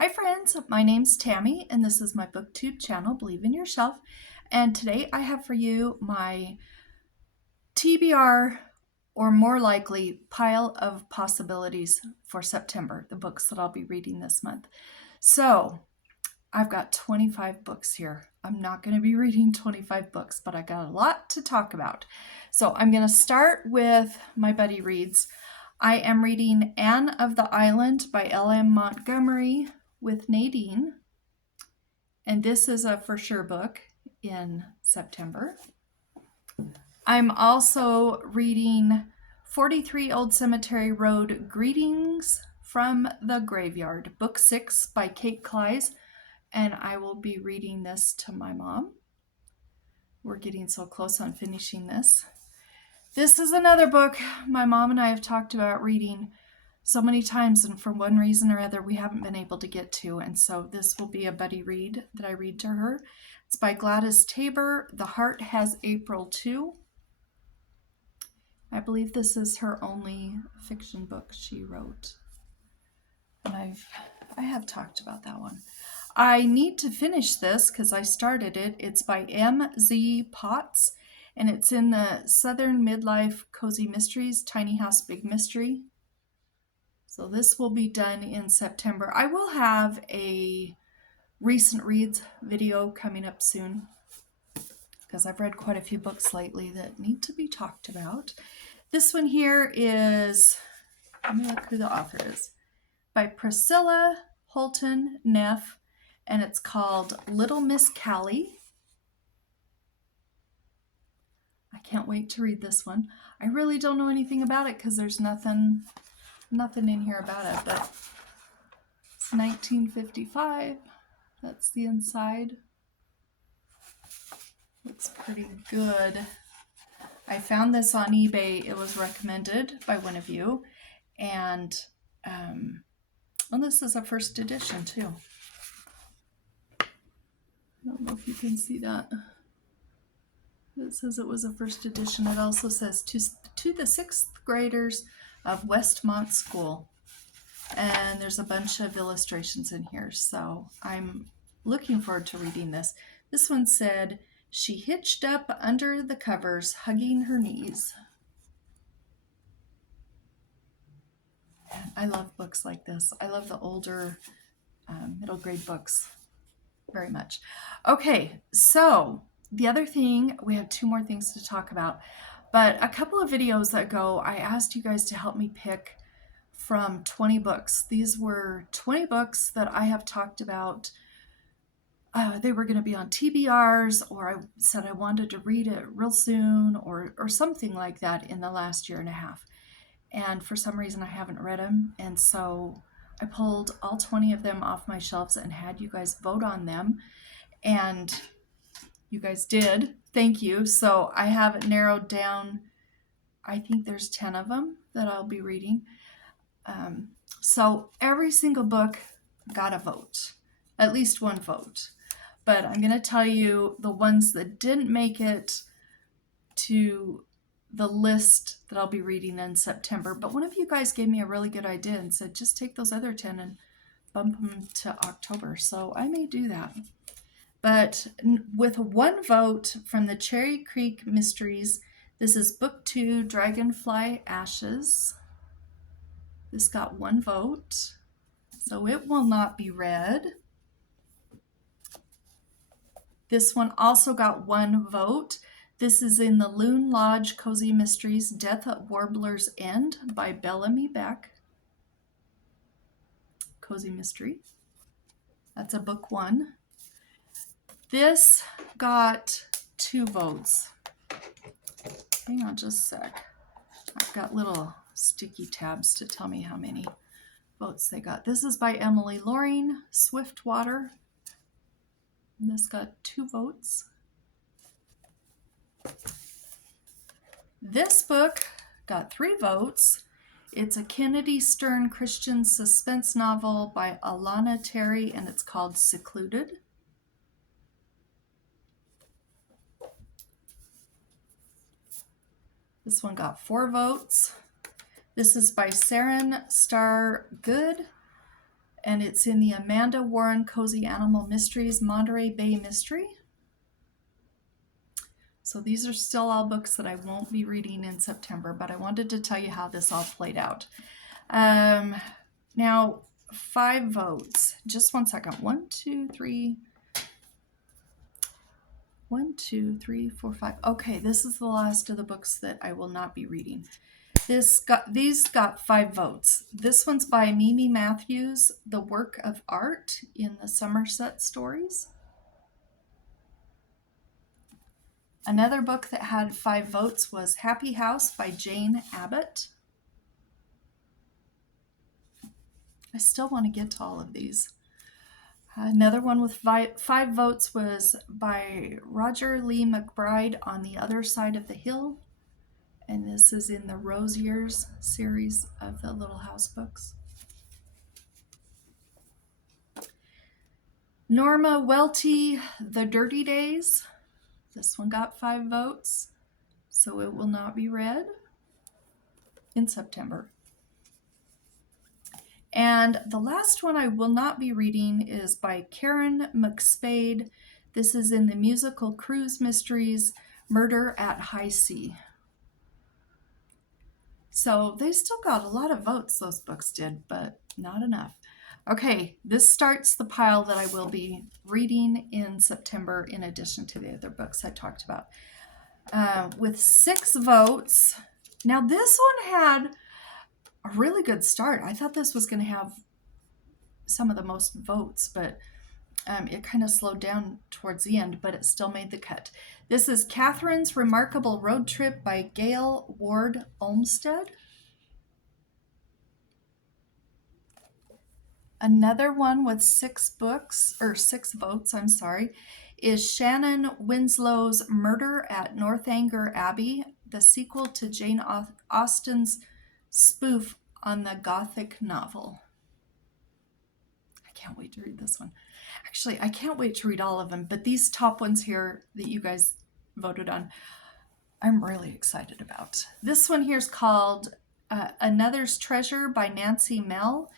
Hi friends, my name's Tammy and this is my booktube channel, Believe in Yourself. And today I have for you my TBR, or more likely, pile of possibilities for September, the books that I'll be reading this month. So I've got 25 books here. I'm not going to be reading 25 books, but I got a lot to talk about. So I'm going to start with my buddy reads. I am reading Anne of the Island by L.M. Montgomery with Nadine. And this is a for sure book in September. I'm also reading 43 Old Cemetery Road, Greetings from the Graveyard, Book 6 by Kate Klise. And I will be reading this to my mom. We're getting so close on finishing this. This is another book my mom and I have talked about reading so many times, and for one reason or other we haven't been able to get to, and so this will be a buddy read that I read to her. It's by Gladys Tabor. The Heart Has April Too. I believe this is her only fiction book she wrote, and I have talked about that one. I need to finish this because I started it. It's by M.Z. Potts, and it's in the Southern Midlife Cozy Mysteries, Tiny House Big Mystery. So this will be done in September. I will have a recent reads video coming up soon because I've read quite a few books lately that need to be talked about. This one here is, let me look who the author is, by Priscilla, Hilton, Neff, and it's called Little Miss Callie. I can't wait to read this one. I really don't know anything about it because there's nothing in here about it, but it's 1955. That's the inside. Looks pretty good. I found this on eBay. It was recommended by one of you, and well, this is a first edition too. I don't know if you can see that. It says it was a first edition. It also says to the 6th graders of Westmont School, and there's a bunch of illustrations in here, so I'm looking forward to reading this. This one said, she hitched up under the covers, hugging her knees. I love books like this. I love the older middle grade books very much. Okay, so the other thing, we have 2 more things to talk about. But a couple of videos ago, I asked you guys to help me pick from 20 books. These were 20 books that I have talked about. They were going to be on TBRs, or I said I wanted to read it real soon, or something like that in the last year and a half. And for some reason, I haven't read them. And so I pulled all 20 of them off my shelves and had you guys vote on them. And you guys did. Thank you. So I have it narrowed down. I think there's 10 of them that I'll be reading. So every single book got a vote, at least one vote. But I'm going to tell you the ones that didn't make it to the list that I'll be reading in September. But one of you guys gave me a really good idea and said, just take those other 10 and bump them to October. So I may do that. But with one vote from the Cherry Creek Mysteries, this is Book 2, Dragonfly Ashes. This got 1 vote, so it will not be read. This one also got 1 vote. This is in the Loon Lodge Cozy Mysteries, Death at Warbler's End by Bellamy Beck. Cozy Mystery. That's a book 1. This got 2 votes. Hang on just a sec. I've got little sticky tabs to tell me how many votes they got. This is by Emily Loring, Swiftwater. And this got 2 votes. This book got 3 votes. It's a Kennedy Stern Christian suspense novel by Alana Terry, and it's called Secluded. This one got 4 votes. This is by Saren Star Good, and it's in the Amanda Warren Cozy Animal Mysteries Monterey Bay Mystery. So these are still all books that I won't be reading in September, but I wanted to tell you how this all played out. Now, 5 votes. Just one second. 1, 2, 3. 1, 2, 3, 4, 5. Okay, this is the last of the books that I will not be reading. These got 5 votes. This one's by Mimi Matthews, The Work of Art in the Somerset Stories. Another book that had 5 votes was Happy House by Jane Abbott. I still want to get to all of these. Another one with 5 votes was by Roger Lee McBride, On the Other Side of the Hill. And this is in the Rose Years series of the Little House books. Norma Welty, The Dirty Days. This one got 5 votes, so it will not be read in September. And the last one I will not be reading is by Karen McSpade. This is in the Musical Cruise Mysteries, Murder at High Sea. So they still got a lot of votes, those books did, but not enough. Okay, this starts the pile that I will be reading in September in addition to the other books I talked about. With 6 votes. Now this one had a really good start. I thought this was going to have some of the most votes, but it kind of slowed down towards the end, but it still made the cut. This is Katharine's Remarkable Road Trip by Gail Ward Olmstead. Another one with 6 votes, is Shannon Winslow's Murder at Northanger Abbey, the sequel to Jane Austen's spoof on the Gothic novel. I can't wait to read this one. Actually, I can't wait to read all of them, but these top ones here that you guys voted on, I'm really excited about. This one here is called Another's Treasure by Nancy Mehl,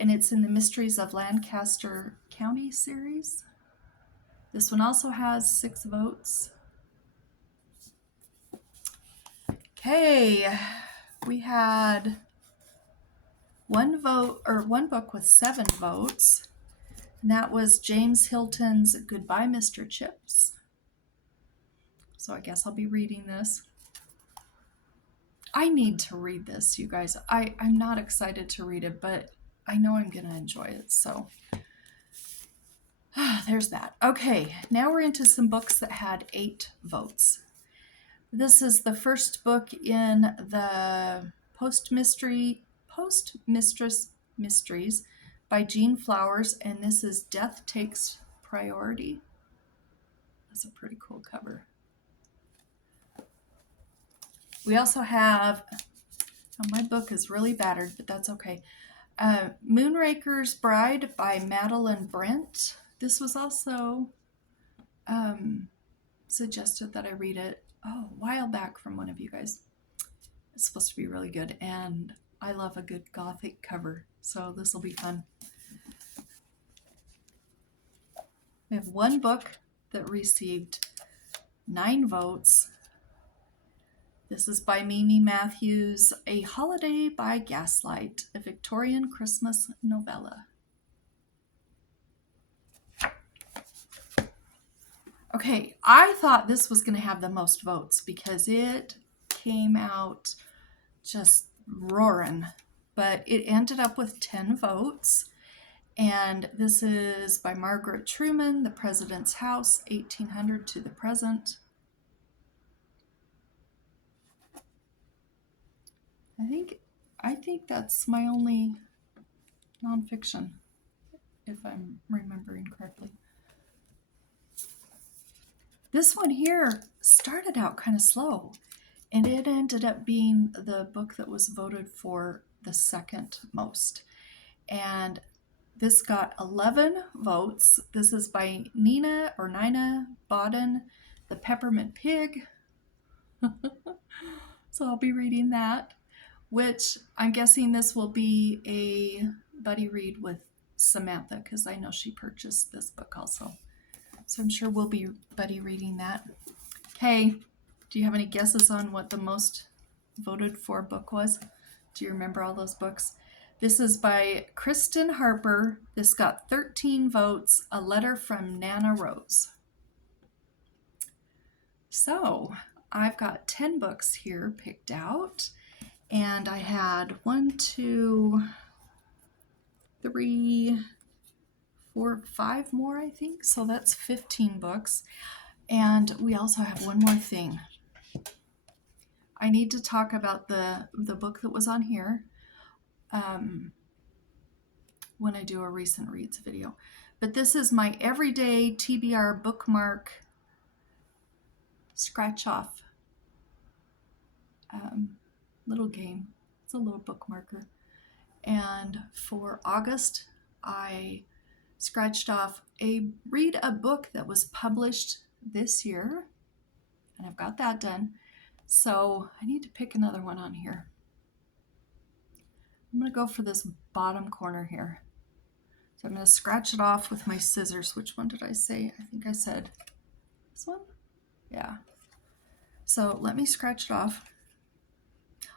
and it's in the Mysteries of Lancaster County series. This one also has 6 votes. Okay, we had one book with 7 votes, and that was James Hilton's Goodbye, Mr. Chips. So I guess I'll be reading this. I need to read this, you guys. I'm not excited to read it, but I know I'm going to enjoy it, so there's that. Okay, now we're into some books that had 8 votes. This is the first book in the Postmistress Mysteries by Jean Flowers, and this is Death Takes Priority. That's a pretty cool cover. We also have, my book is really battered, but that's okay. Moonraker's Bride by Madeleine Brent. This was also suggested that I read it a while back from one of you guys. It's supposed to be really good, and I love a good Gothic cover, so this will be fun. We have one book that received 9 votes. This is by Mimi Matthews, A Holiday by Gaslight, a Victorian Christmas novella. Okay, I thought this was going to have the most votes because it came out just roaring, but it ended up with 10 votes. And this is by Margaret Truman, The President's House, 1800 to the Present. I think that's my only nonfiction, if I'm remembering correctly. This one here started out kind of slow, and it ended up being the book that was voted for the second most. And this got 11 votes. This is by Nina Bawden, The Peppermint Pig. So I'll be reading that, which I'm guessing this will be a buddy read with Samantha, because I know she purchased this book also. So I'm sure we'll be buddy reading that. Okay, do you have any guesses on what the most voted for book was? Do you remember all those books? This is by Kristin Harper. This got 13 votes, A Letter from Nana Rose. So I've got 10 books here picked out, and I had 1, 2, 3, 4, 5 more, I think. So that's 15 books. And we also have one more thing. I need to talk about the book that was on here when I do a recent reads video. But this is my everyday TBR bookmark scratch off little game. It's a little bookmarker. And for August, I scratched off read a book that was published this year, and I've got that done. So I need to pick another one on here. I'm going to go for this bottom corner here. So I'm going to scratch it off with my scissors. Which one did I say? I think I said this one. Yeah. So let me scratch it off.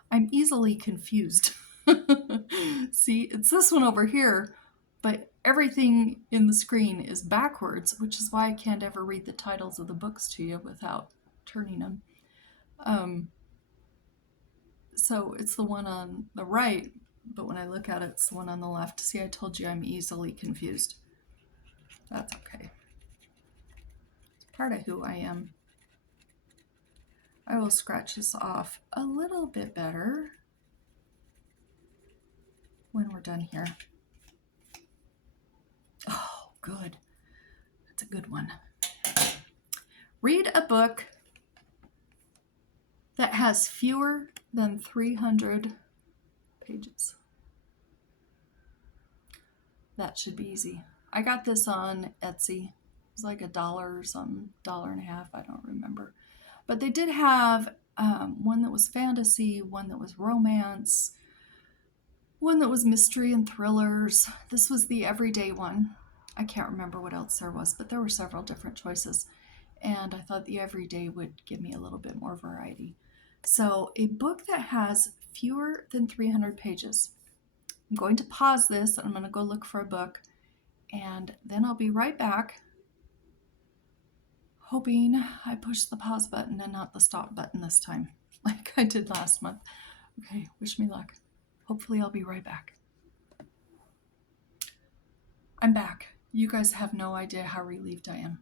I'm easily confused. See, it's this one over here, but everything in the screen is backwards, which is why I can't ever read the titles of the books to you without turning them. So it's the one on the right, but when I look at it, it's the one on the left. See, I told you I'm easily confused. That's okay. It's part of who I am. I will scratch this off a little bit better when we're done here. Oh, good. That's a good one. Read a book that has fewer than 300 pages. That should be easy. I got this on Etsy. It was like $1 or something, $1.50, I don't remember. But they did have one that was fantasy, one that was romance, one that was mystery and thrillers. This was the everyday one. I can't remember what else there was, but there were several different choices. And I thought the everyday would give me a little bit more variety. So a book that has fewer than 300 pages. I'm going to pause this and I'm going to go look for a book. And then I'll be right back, hoping I push the pause button and not the stop button this time, like I did last month. Okay, wish me luck. Hopefully I'll be right back. I'm back. You guys have no idea how relieved I am.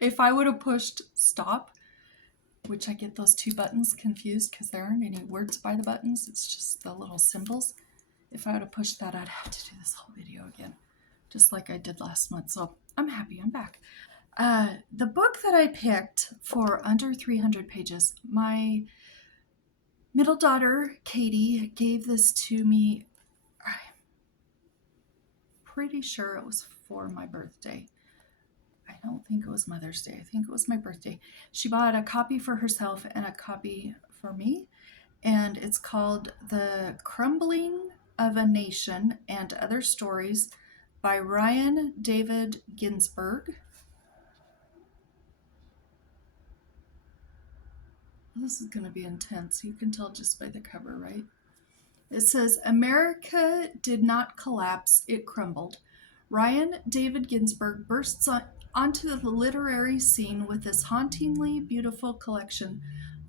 If I would have pushed stop, which I get those two buttons confused because there aren't any words by the buttons, it's just the little symbols. If I would have pushed that, I'd have to do this whole video again, just like I did last month. So I'm happy I'm back. The book that I picked for under 300 pages, my middle daughter, Katie, gave this to me. I'm pretty sure it was for my birthday. I don't think it was Mother's Day. I think it was my birthday. She bought a copy for herself and a copy for me. And it's called The Crumbling of a Nation and Other Stories by Ryan David Ginsberg. This is going to be intense. You can tell just by the cover, right? It says, America did not collapse, it crumbled. Ryan David Ginsberg bursts onto the literary scene with this hauntingly beautiful collection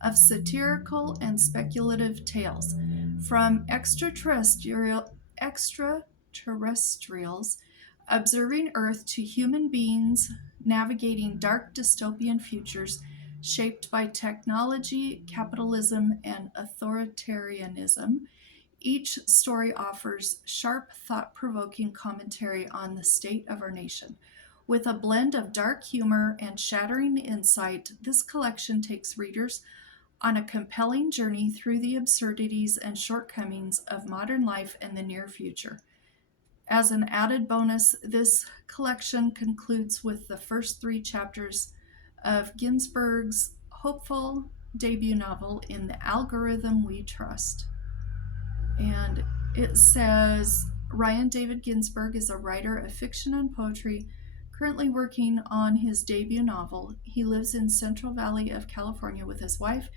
of satirical and speculative tales, from extraterrestrials observing Earth to human beings navigating dark dystopian futures shaped by technology, capitalism, and authoritarianism. Each story offers sharp, thought-provoking commentary on the state of our nation. With a blend of dark humor and shattering insight, this collection takes readers on a compelling journey through the absurdities and shortcomings of modern life and the near future. As an added bonus, this collection concludes with the first 3 chapters of Ginsberg's hopeful debut novel, In the Algorithm We Trust. And it says, Ryan David Ginsberg is a writer of fiction and poetry, currently working on his debut novel. He lives in Central Valley of California with his wife,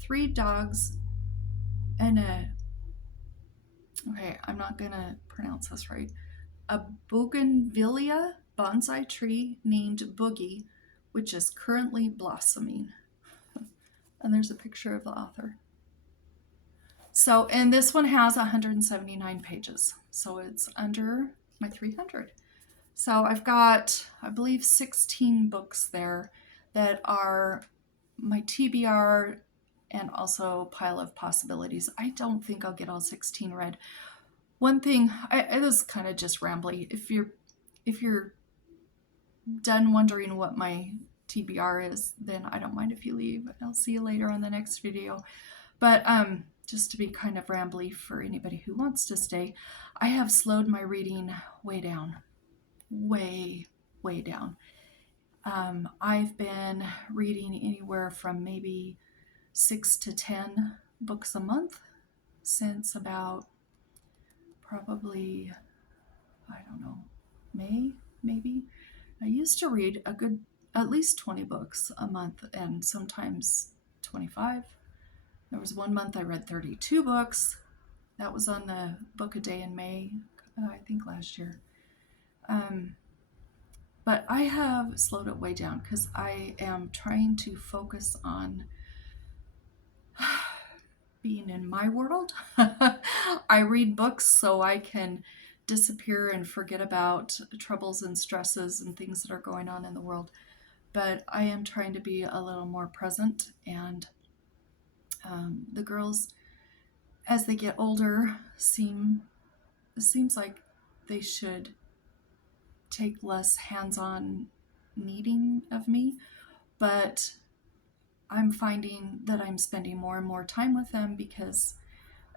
3 dogs, and I'm not going to pronounce this right, a bougainvillea bonsai tree named Boogie, which is currently blossoming. And there's a picture of the author. So, and this one has 179 pages, so it's under my 300. So I've got, I believe, 16 books there that are my TBR and also pile of possibilities. I don't think I'll get all 16 read. One thing, I this is kind of just rambly. If you're done wondering what my TBR is, then I don't mind if you leave. I'll see you later on the next video. But just to be kind of rambly for anybody who wants to stay, I have slowed my reading way down. Way down. I've been reading anywhere from maybe 6 to 10 books a month since about probably, I don't know, May, maybe. I used to read a good, at least 20 books a month, and sometimes 25. There was one month I read 32 books. That was on the book a day in May, I think last year. But I have slowed it way down because I am trying to focus on being in my world. I read books so I can disappear and forget about troubles and stresses and things that are going on in the world. But I am trying to be a little more present, and the girls, as they get older, it seems like they should take less hands-on needing of me, but I'm finding that I'm spending more and more time with them because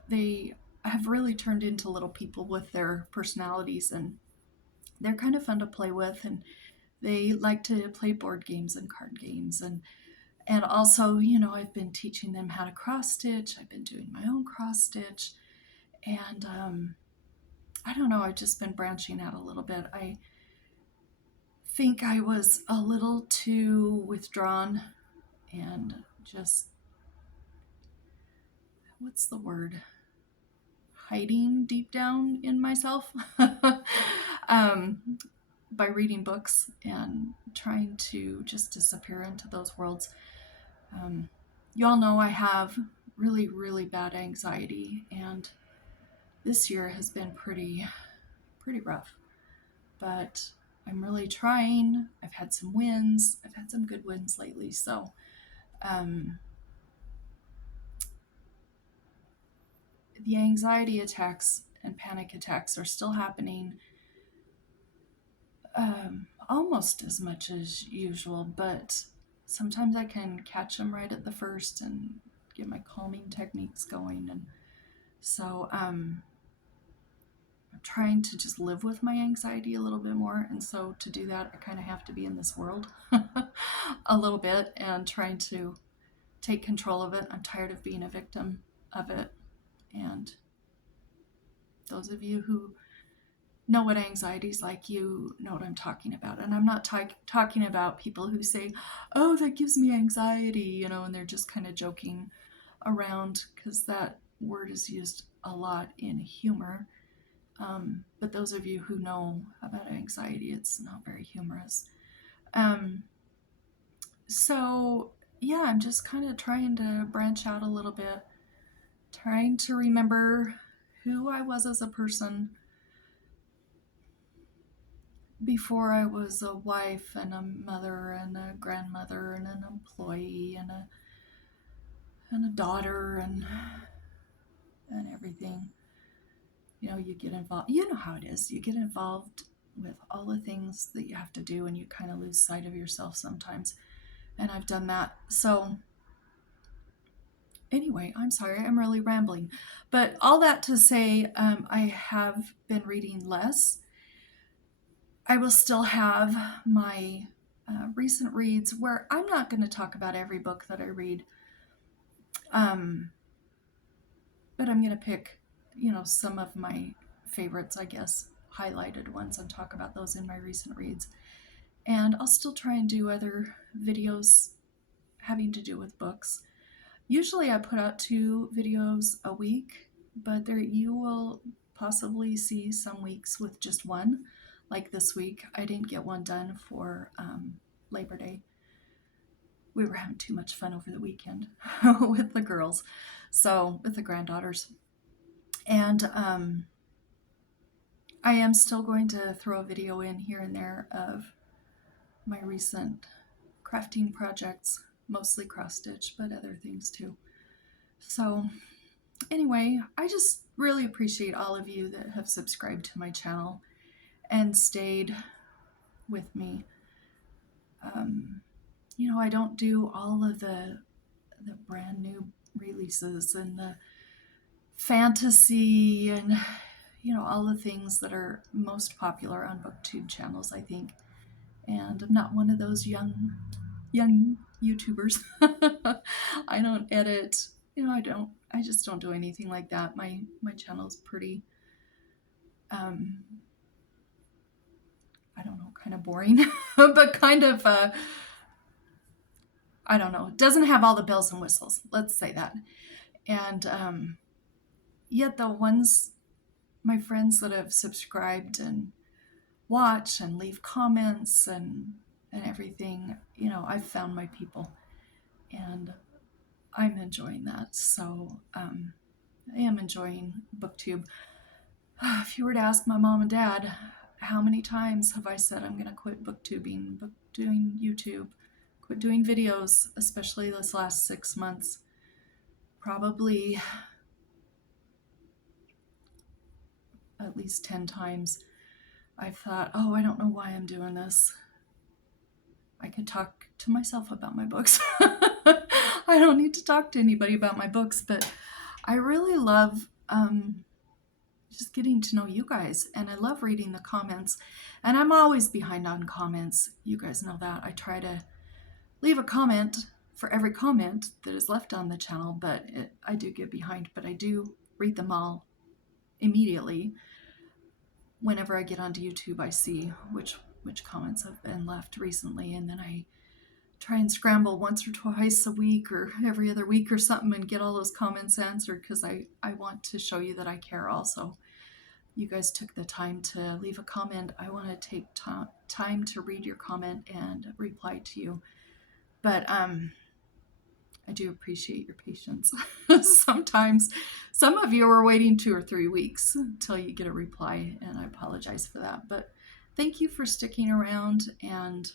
they have really turned into little people with their personalities, and they're kind of fun to play with, and they like to play board games and card games, and also, I've been teaching them how to cross stitch. I've been doing my own cross stitch, and I don't know, I've just been branching out a little bit. I think I was a little too withdrawn and just, what's the word? Hiding deep down in myself by reading books and trying to just disappear into those worlds. You all know I have really, really bad anxiety, and this year has been pretty rough, but I'm really trying. I've had some wins. I've had some good wins lately. So, the anxiety attacks and panic attacks are still happening almost as much as usual, but sometimes I can catch them right at the first and get my calming techniques going. And so I'm trying to just live with my anxiety a little bit more. And so to do that, I kind of have to be in this world a little bit and trying to take control of it. I'm tired of being a victim of it. And those of you who know what anxiety is like, you know what I'm talking about. And I'm not talking about people who say, oh, that gives me anxiety, and they're just kind of joking around, because that word is used a lot in humor. But those of you who know about anxiety, it's not very humorous. So yeah, I'm just kind of trying to branch out a little bit, trying to remember who I was as a person before I was a wife and a mother and a grandmother and an employee and a daughter and everything. You get involved. You know how it is. You get involved with all the things that you have to do, and you kind of lose sight of yourself sometimes. And I've done that. So anyway, I'm sorry, I'm really rambling. But all that to say, I have been reading less. I will still have my recent reads where I'm not going to talk about every book that I read. But I'm going to pick, some of my favorites, I guess, highlighted ones, and talk about those in my recent reads. And I'll still try and do other videos having to do with books. Usually I put out 2 videos a week, but you will possibly see some weeks with just one. Like this week, I didn't get one done for Labor Day. We were having too much fun over the weekend with the girls, so with the granddaughters. And I am still going to throw a video in here and there of my recent crafting projects, mostly cross stitch, but other things too. So anyway, I just really appreciate all of you that have subscribed to my channel and stayed with me. You know, I don't do all of the brand new releases and the fantasy and, you know, all the things that are most popular on BookTube channels, I think. And I'm not one of those young YouTubers. I don't edit, you know, I just don't do anything like that. My channel's pretty, I don't know, kind of boring, but kind of, I don't know, it doesn't have all the bells and whistles, let's say that. And yet the ones, my friends that have subscribed and watch and leave comments and everything, you know, I've found my people, and I'm enjoying that. So I am enjoying BookTube. If you were to ask my mom and dad, how many times have I said I'm going to quit booktubing, doing YouTube, quit doing videos, especially this last 6 months? Probably at least 10 times. I've thought, oh, I don't know why I'm doing this. I could talk to myself about my books. I don't need to talk to anybody about my books, but I really love just getting to know you guys, and I love reading the comments, and I'm always behind on comments. You guys know that. I try to leave a comment for every comment that is left on the channel, but I do get behind, but I do read them all immediately. Whenever I get onto YouTube, I see which comments have been left recently, and then I try and scramble once or twice a week or every other week or something and get all those comments answered, because I want to show you that I care also. You guys took the time to leave a comment. I want to take time to read your comment and reply to you. But I do appreciate your patience. Sometimes some of you are waiting 2 or 3 weeks until you get a reply, and I apologize for that. But thank you for sticking around and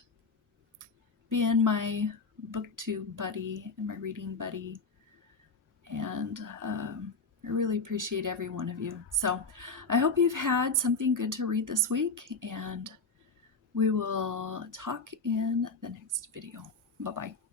being my BookTube buddy and my reading buddy. And I really appreciate every one of you. So I hope you've had something good to read this week, and we will talk in the next video. Bye-bye.